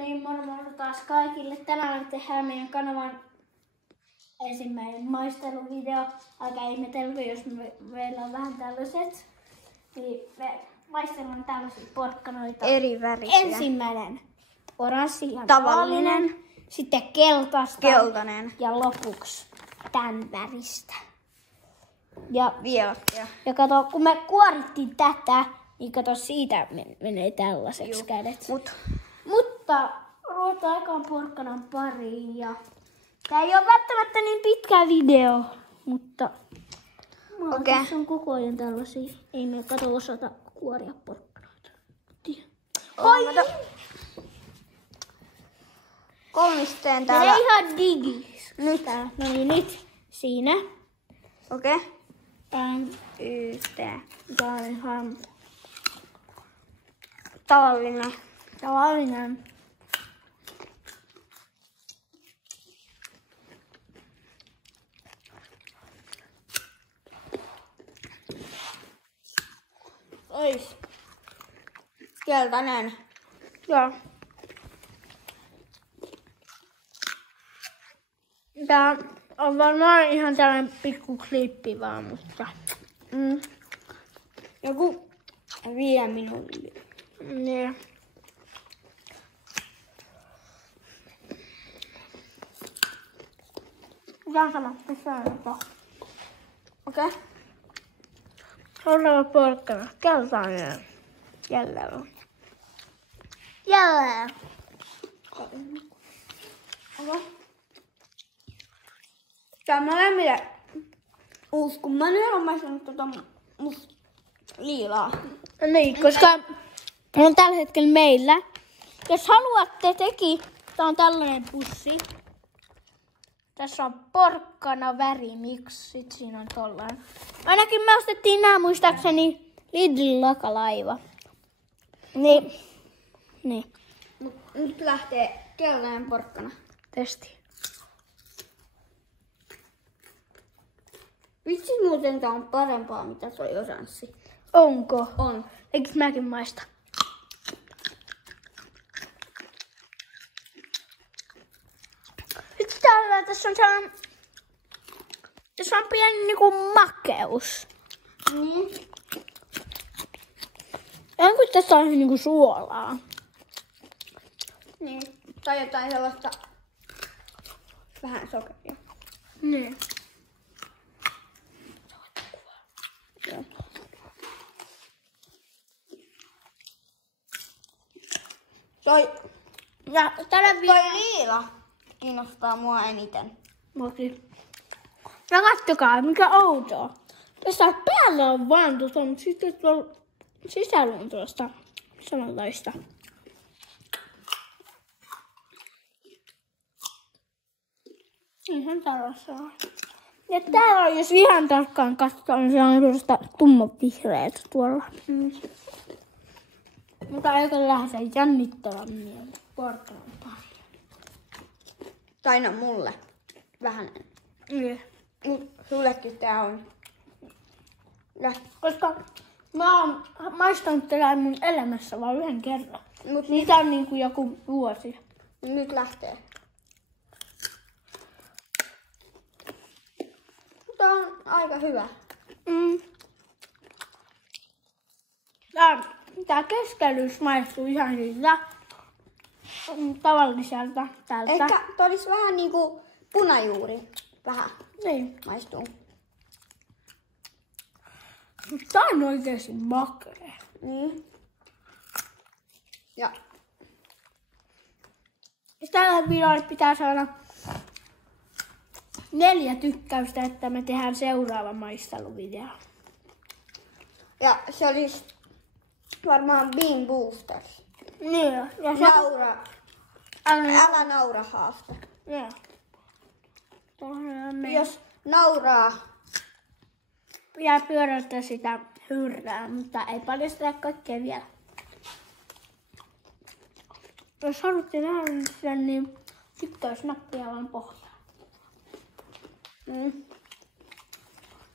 niin, moro taas kaikille. Tänään me tehdään meidän kanavan ensimmäinen maisteluvideo. Älkää ihmetelkö, jos meillä on vähän tällaiset. Niin me maistellaan tällaisia porkkanoita. Eri värisiä. Ensimmäinen oranssi ja tavallinen. Sitten Keltainen. Ja lopuksi tämän väristä. Ja Violettia. Ja kato, kun me kuorittiin tätä, niin kato, siitä menee tällaiseksi kädet. Mutta ruvetaan aikaan porkkanan pariin. Ja tää ei ole välttämättä niin pitkä video, mutta tässä on koko ajan tällaisia. Ei me kato osata kuoria porkkanoita. Oi! Kolmisteen täällä. Menee ihan digis. Nyt. No niin, nyt. Siinä. Okei. Tää on ihan tavallinen. Ois. Keltainen. Joo. Tää on varmaan ihan tällainen pikku klippi vaan, mutta Joku 5 minuutin. niin. Tää on sama, missä on jopa. Okei. Seuraava porkkana, keltainen. Jälleen. Okei. Tää on molemmille uusi, kun mä nyt olen maistanut liilaa. Niin, koska on tällä hetkellä meillä. Jos haluatte tää on tällainen pussi. Tässä on porkkana värimiksi, siinä on tollainen. Ainakin me ostettiin nää muistaakseni Lidl lakalaiva. Niin. Nyt lähtee keltainen porkkana. Testi. Vitsi muuten tää on parempaa mitä toi oranssi. Onko? On. Eiks mäkin maista? Nyt tässä on sellainen... Tässä on pieni niinku makeus. Niin. Onko tässä on niinku suolaa? Niin. Tai jotain sellaista vähän sokeria. Niin. Ja tällä Toi liila kiinnostaa mua eniten. Muakin. Ja kattokaa, mikä outoa. Tässä päällä on vaan tuossa, mutta sitten tuolla sisällä on tuosta samanlaista. Ihan tällaista. Ja täällä on, jos ihan tarkkaan katsotaan, niin se on tuosta tummanvihreät tuolla. Mutta aika lähes jännittävän mieltä. Porkkanan pari. Tai no mulle. Vähän. Niin. Mut sullekin tää on. Ja. Koska mä oon maistanut tätä mun elämässä vaan yhden kerran. Mut Niitä on niinku joku vuosi. nyt lähtee. Tää on aika hyvä. Tää keskellys maistuu ihan siltä tavalliselta tältä. Ehkä toi olisi vähän niinku punajuuri. Vähän Niin. maistuu. Tää on oikeesti makea. Niin. Ja. Tällä videolla pitää saada 4 tykkäystä, että me tehdään seuraava maisteluvideo. Ja se olisi varmaan Bean Boosters. Niin. Ja se... Naura. Älä naura haaste. Joo. Jos nauraa. Pitää pyöräyttää sitä hyrrää, mutta ei paljasteta kaikkea vielä. Jos haluatte nähdä sen, niin tykkäysnappia vaan pohjaan.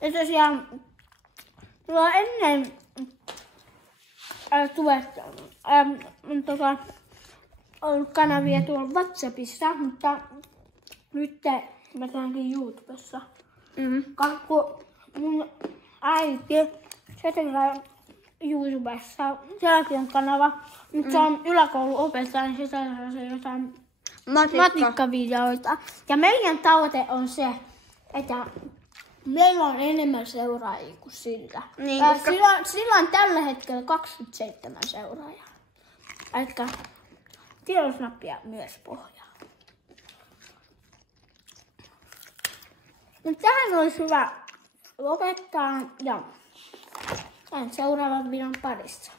Ja tosiaan ennen ollut kanavia tuolla WhatsAppissa, mutta nyt mä teänkin YouTubessa. Kun mun äiti, se tekee YouTubessa, sielläkin on kanava, mutta se on yläkouluopettaja, niin se tekee jotain matikkavideoita. Ja meidän tavoite on se, että meillä on enemmän seuraajia kuin sillä. Niin, koska sillä on tällä hetkellä 27 seuraajaa. Elikkä tilausnappia myös pohjaa. Mutta tähän olisi hyvä lopettaa ja seuraavan videon parissa.